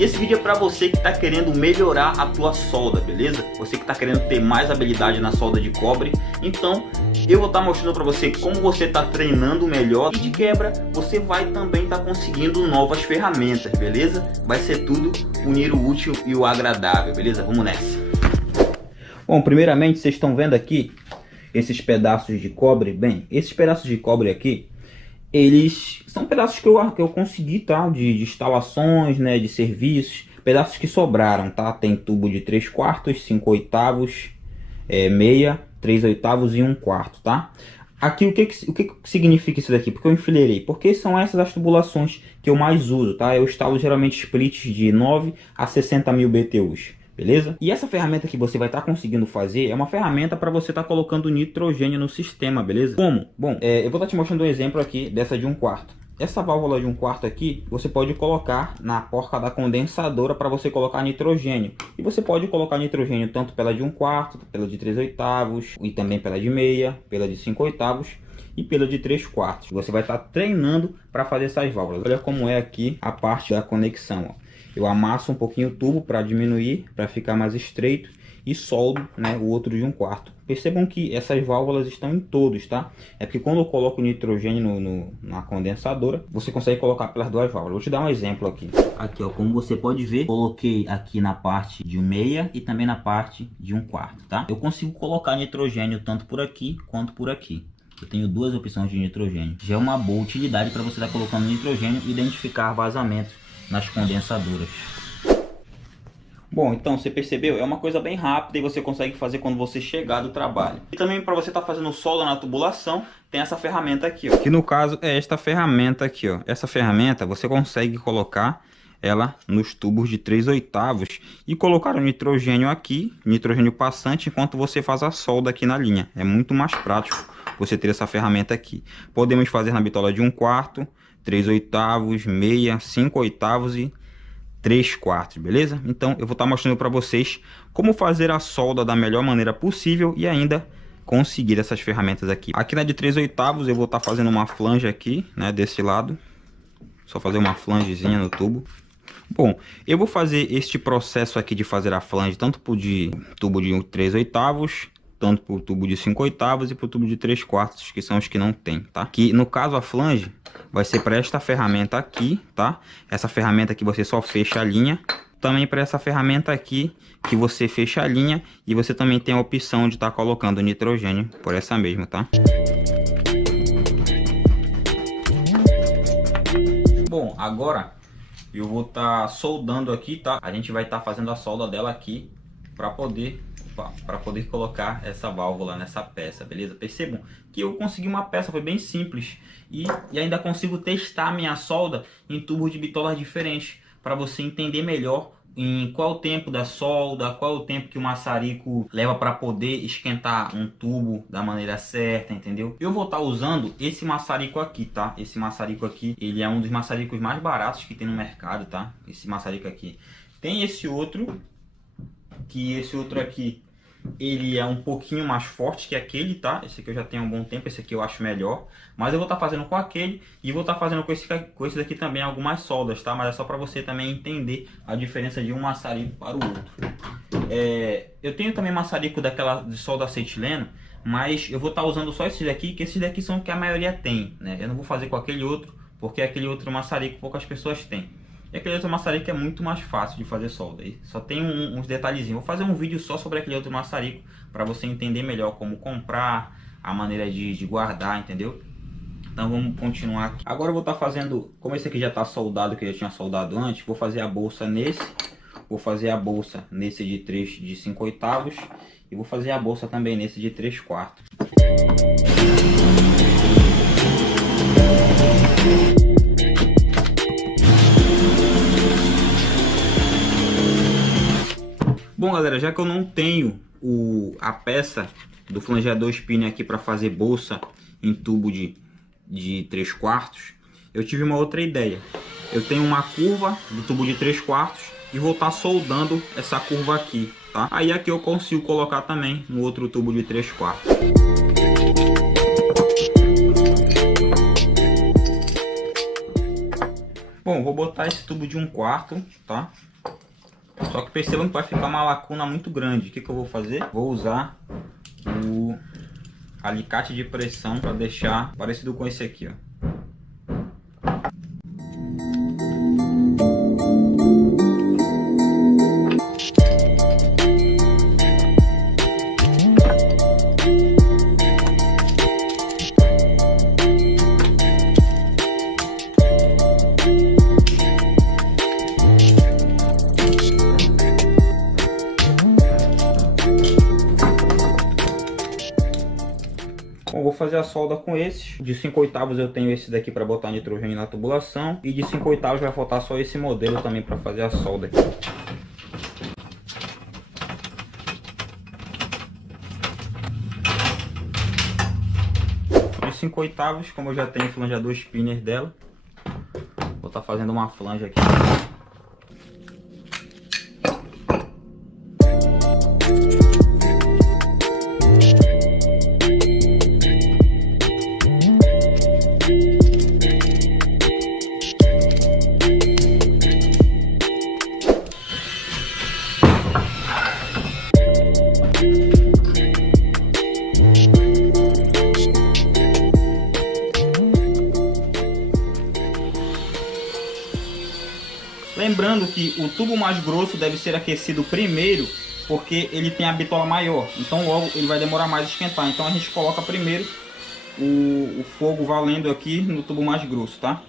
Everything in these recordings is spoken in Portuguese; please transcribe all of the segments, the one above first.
E esse vídeo é para você que está querendo melhorar a tua solda, beleza? Você que está querendo ter mais habilidade na solda de cobre. Então eu vou estar mostrando para você como você está treinando melhor, e de quebra você vai também estar conseguindo novas ferramentas, beleza? Vai ser tudo unir o útil e o agradável, beleza? Vamos nessa. Bom, primeiramente vocês estão vendo aqui esses pedaços de cobre. Bem, esses pedaços de cobre aqui, eles são pedaços que eu consegui, tá? De instalações, né? De serviços, pedaços que sobraram, tá? Tem tubo de 3/4, 5/8, meia, 3/8 e 1/4, tá? Aqui o que significa isso daqui? Porque eu enfileirei? Porque são essas as tubulações que eu mais uso, tá? Eu instalo geralmente splits de 9 a 60 mil BTUs. Beleza? E essa ferramenta que você vai estar conseguindo fazer é uma ferramenta para você estar colocando nitrogênio no sistema, beleza? Como? Bom, eu vou estar te mostrando um exemplo aqui dessa de 1/4. Essa válvula de 1/4 aqui, você pode colocar na porca da condensadora para você colocar nitrogênio. E você pode colocar nitrogênio tanto pela de 1/4, pela de 3/8 e também pela de meia, pela de 5/8 e pela de 3/4. Você vai estar treinando para fazer essas válvulas. Olha como é aqui a parte da conexão, ó. Eu amasso um pouquinho o tubo para diminuir, para ficar mais estreito, e soldo, né, o outro de 1/4. Percebam que essas válvulas estão em todos, tá? É porque quando eu coloco nitrogênio na condensadora, você consegue colocar pelas duas válvulas. Vou te dar um exemplo aqui. Aqui, ó, como você pode ver, coloquei aqui na parte de 1/6 e também na parte de 1/4, tá? Eu consigo colocar nitrogênio tanto por aqui quanto por aqui. Eu tenho duas opções de nitrogênio. Já é uma boa utilidade para você estar colocando nitrogênio e identificar vazamentos nas condensadoras. Bom, então você percebeu? É uma coisa bem rápida e você consegue fazer quando você chegar do trabalho. E também para você estar fazendo solda na tubulação, tem essa ferramenta aqui, ó. Que no caso é esta ferramenta aqui, ó. Essa ferramenta você consegue colocar ela nos tubos de 3/8 e colocar o nitrogênio aqui, nitrogênio passante, enquanto você faz a solda aqui na linha. É muito mais prático você ter essa ferramenta aqui. Podemos fazer na bitola de 1/4, 3/8, meia, 5/8 e 3/4, beleza? Então eu vou estar mostrando para vocês como fazer a solda da melhor maneira possível e ainda conseguir essas ferramentas aqui. Aqui na de 3/8 eu vou estar fazendo uma flange aqui, né, desse lado. Só fazer uma flangezinha no tubo. Bom, eu vou fazer este processo aqui de fazer a flange tanto por tubo de 3/8, tanto para o tubo de 5/8 e para o tubo de 3/4, que são os que não tem, tá? Que no caso a flange vai ser para esta ferramenta aqui, tá? Essa ferramenta aqui você só fecha a linha. Também para essa ferramenta aqui que você fecha a linha, e você também tem a opção de estar colocando nitrogênio por essa mesma, tá? Bom, agora eu vou estar soldando aqui, tá? A gente vai estar fazendo a solda dela aqui para poder colocar essa válvula nessa peça, beleza? Percebam que eu consegui uma peça, foi bem simples, e ainda consigo testar a minha solda em tubos de bitolas diferentes, para você entender melhor em qual o tempo da solda, qual o tempo que o maçarico leva para poder esquentar um tubo da maneira certa, entendeu? Eu vou estar usando esse maçarico aqui, tá? Esse maçarico aqui, ele é um dos maçaricos mais baratos que tem no mercado, tá? Esse maçarico aqui. Tem esse outro, que esse outro aqui, ele é um pouquinho mais forte que aquele, tá? Esse aqui eu já tenho há um bom tempo, esse aqui eu acho melhor. Mas eu vou estar fazendo com aquele, e vou estar fazendo com esse daqui também algumas soldas, tá? Mas é só para você também entender a diferença de um maçarico para o outro. Eu tenho também maçarico daquela de solda acetileno, mas eu vou estar usando só esses daqui, que esses daqui são que a maioria tem, né? Eu não vou fazer com aquele outro, porque aquele outro maçarico poucas pessoas têm. E aquele outro maçarico é muito mais fácil de fazer solda. E só tem uns detalhezinhos. Vou fazer um vídeo só sobre aquele outro maçarico, para você entender melhor como comprar, a maneira de guardar, entendeu? Então vamos continuar aqui. Agora eu vou estar fazendo, como esse aqui já está soldado, que eu já tinha soldado antes, vou fazer a bolsa nesse. Vou fazer a bolsa nesse de 5/8 e vou fazer a bolsa também nesse de 3/4. Bom, galera, já que eu não tenho a peça do flangeador spinner aqui para fazer bolsa em tubo de 3/4, eu tive uma outra ideia. Eu tenho uma curva do tubo de 3/4 e vou estar soldando essa curva aqui, tá? Aí aqui eu consigo colocar também no outro tubo de 3/4. Bom, vou botar esse tubo de 1/4, tá? Só que percebam que vai ficar uma lacuna muito grande. O que eu vou fazer? Vou usar o alicate de pressão para deixar parecido com esse aqui, ó. Bom, vou fazer a solda com esses. De 5/8 eu tenho esse daqui para botar nitrogênio na tubulação. E de 5/8 vai faltar só esse modelo também para fazer a solda aqui. De 5/8, como eu já tenho flangeador spinner dela, vou estar fazendo uma flange aqui. Lembrando que o tubo mais grosso deve ser aquecido primeiro, porque ele tem a bitola maior, então logo ele vai demorar mais a esquentar. Então a gente coloca primeiro o fogo valendo aqui no tubo mais grosso, tá?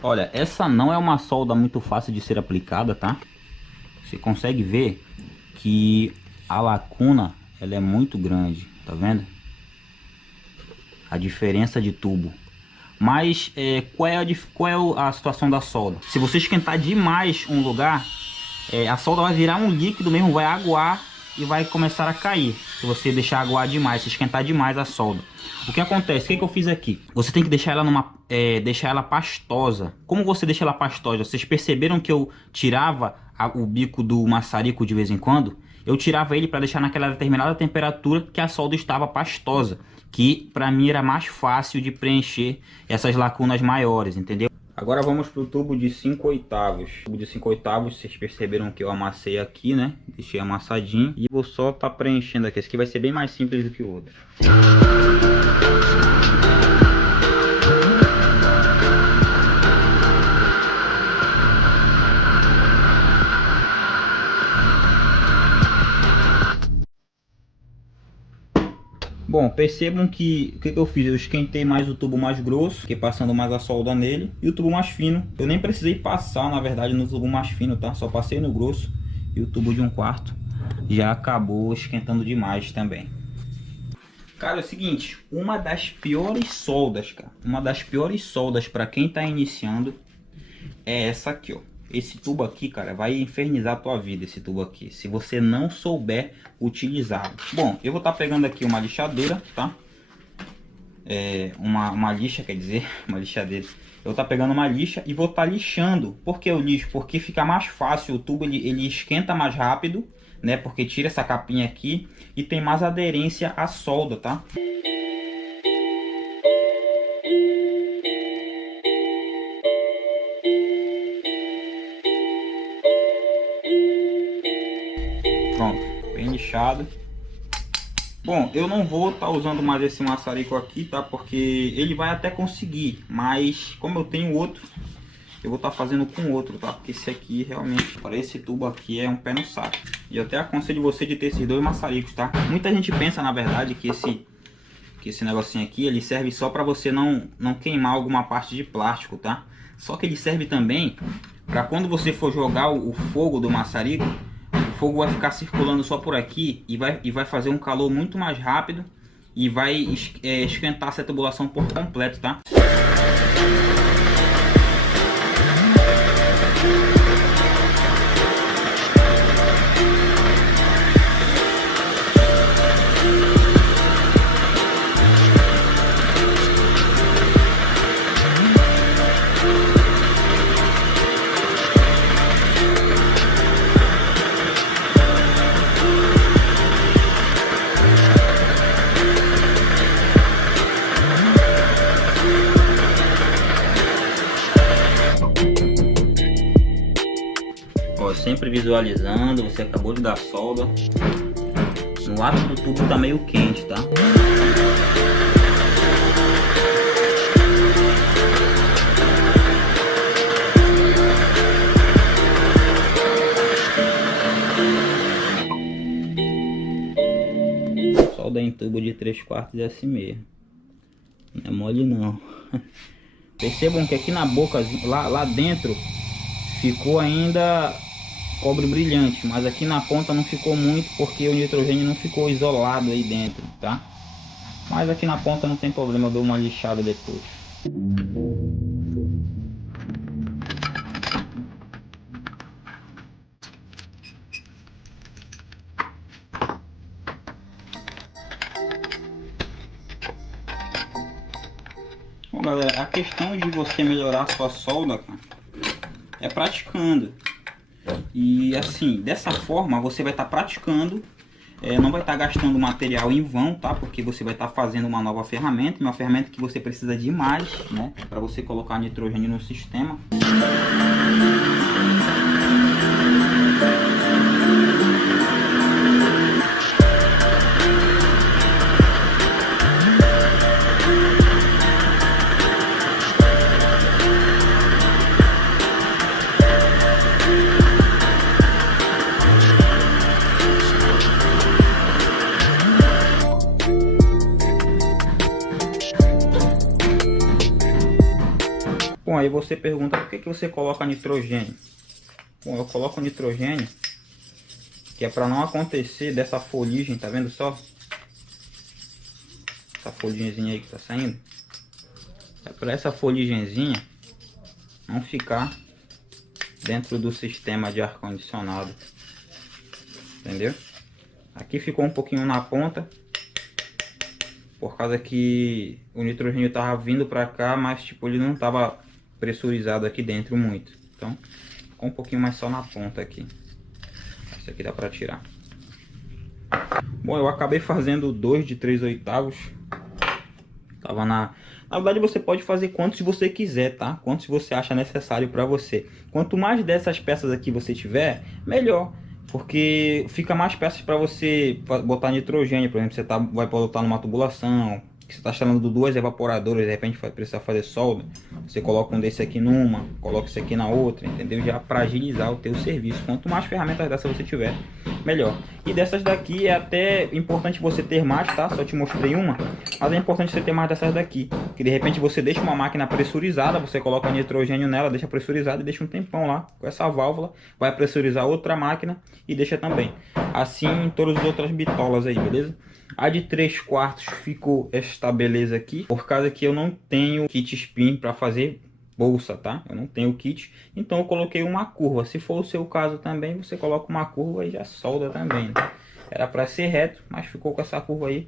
Olha, essa não é uma solda muito fácil de ser aplicada, tá? Você consegue ver que a lacuna ela é muito grande, tá vendo? A diferença de tubo. Mas qual é a situação da solda? Se você esquentar demais um lugar, a solda vai virar um líquido mesmo, vai aguar e vai começar a cair. Se você deixar aguar demais, se esquentar demais a solda. O que acontece? O que eu fiz aqui? Você tem que deixar ela deixar ela pastosa. Como você deixa ela pastosa? Vocês perceberam que eu tirava o bico do maçarico de vez em quando? Eu tirava ele para deixar naquela determinada temperatura que a solda estava pastosa, que para mim era mais fácil de preencher essas lacunas maiores, entendeu? Agora vamos para o tubo de 5/8. Tubo de 5/8, vocês perceberam que eu amassei aqui, né? Deixei amassadinho. E vou só estar preenchendo aqui. Esse aqui vai ser bem mais simples do que o outro. Bom, percebam que o que eu fiz? Eu esquentei mais o tubo mais grosso, fiquei passando mais a solda nele. E o tubo mais fino, eu nem precisei passar, na verdade, no tubo mais fino, tá? Só passei no grosso. E o tubo de 1/4 já acabou esquentando demais também. Cara, é o seguinte, uma das piores soldas, cara. Uma das piores soldas para quem tá iniciando é essa aqui, ó. Esse tubo aqui, cara, vai infernizar a tua vida, esse tubo aqui, se você não souber utilizá-lo. Bom, eu vou estar pegando aqui uma lixadeira, tá? Uma lixa, quer dizer, uma lixadeira. Eu vou estar pegando uma lixa e vou estar lixando. Por que eu lixo? Porque fica mais fácil, o tubo ele esquenta mais rápido, né? Porque tira essa capinha aqui e tem mais aderência à solda, tá? Pronto, bem lixado. Bom, eu não vou estar usando mais esse maçarico aqui, tá? Porque ele vai até conseguir, mas como eu tenho outro, eu vou estar fazendo com outro, tá? Porque esse aqui realmente, para esse tubo aqui, é um pé no saco. E eu até aconselho você de ter esses dois maçaricos, tá? Muita gente pensa, na verdade, que esse negocinho aqui, ele serve só para você não queimar alguma parte de plástico, tá? Só que ele serve também para quando você for jogar o fogo do maçarico, o fogo vai ficar circulando só por aqui e vai fazer um calor muito mais rápido e vai esquentar essa tubulação por completo, tá? Ó, sempre visualizando, você acabou de dar solda. No ato do tubo tá meio quente, tá? Solda em tubo de 3/4 é assim mesmo. Não é mole não. Percebam que aqui na boca, lá dentro, ficou ainda cobre brilhante, mas aqui na ponta não ficou muito porque o nitrogênio não ficou isolado aí dentro, tá? Mas aqui na ponta não tem problema, eu dou uma lixada depois. Bom, galera, a questão de você melhorar a sua solda, cara, é praticando. E assim, dessa forma você vai estar praticando, não vai estar gastando material em vão, tá? Porque você vai estar fazendo uma nova ferramenta, uma ferramenta que você precisa de mais, né? Para você colocar nitrogênio no sistema. Bom, aí você pergunta por que você coloca nitrogênio. Bom, eu coloco nitrogênio que é para não acontecer dessa folhagem, tá vendo só? Essa folhagemzinha aí que tá saindo. É para essa folhagemzinha não ficar dentro do sistema de ar-condicionado. Entendeu? Aqui ficou um pouquinho na ponta, por causa que o nitrogênio tava vindo para cá, mas tipo ele não tava pressurizado aqui dentro muito. Então ficou um pouquinho mais só na ponta aqui. Isso aqui dá para tirar. Bom, eu acabei fazendo 2 de 3/8. Tava na verdade você pode fazer quantos você quiser, tá? Quantos você acha necessário para você. Quanto mais dessas peças aqui você tiver, melhor. Porque fica mais peças para você botar nitrogênio. Por exemplo, você vai botar numa tubulação, que você está instalando 2 evaporadoras, de repente vai precisar fazer solda. Você coloca um desse aqui numa, coloca esse aqui na outra, entendeu? Já para agilizar o teu serviço. Quanto mais ferramentas dessas você tiver, melhor. E dessas daqui é até importante você ter mais, tá? Só te mostrei uma, mas é importante você ter mais dessas daqui. Que de repente você deixa uma máquina pressurizada, você coloca nitrogênio nela, deixa pressurizada e deixa um tempão lá com essa válvula, vai pressurizar outra máquina e deixa também. Assim em todas as outras bitolas aí, beleza? A de 3/4 ficou esta beleza aqui, por causa que eu não tenho kit spin para fazer bolsa, tá? Eu não tenho kit, então eu coloquei uma curva. Se for o seu caso também, você coloca uma curva e já solda também, né? Era para ser reto, mas ficou com essa curva aí,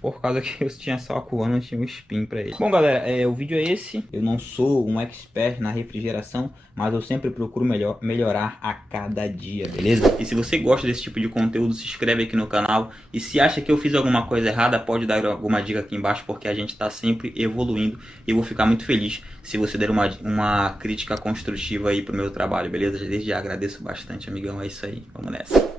por causa que eu tinha só a curva, não tinha um spin para ele. Bom, galera, o vídeo é esse. Eu não sou um expert na refrigeração, mas eu sempre procuro melhorar a cada dia, beleza? E se você gosta desse tipo de conteúdo, se inscreve aqui no canal. E se acha que eu fiz alguma coisa errada, pode dar alguma dica aqui embaixo, porque a gente está sempre evoluindo. E eu vou ficar muito feliz se você der uma crítica construtiva aí pro meu trabalho, beleza? Desde já agradeço bastante, amigão. É isso aí, vamos nessa.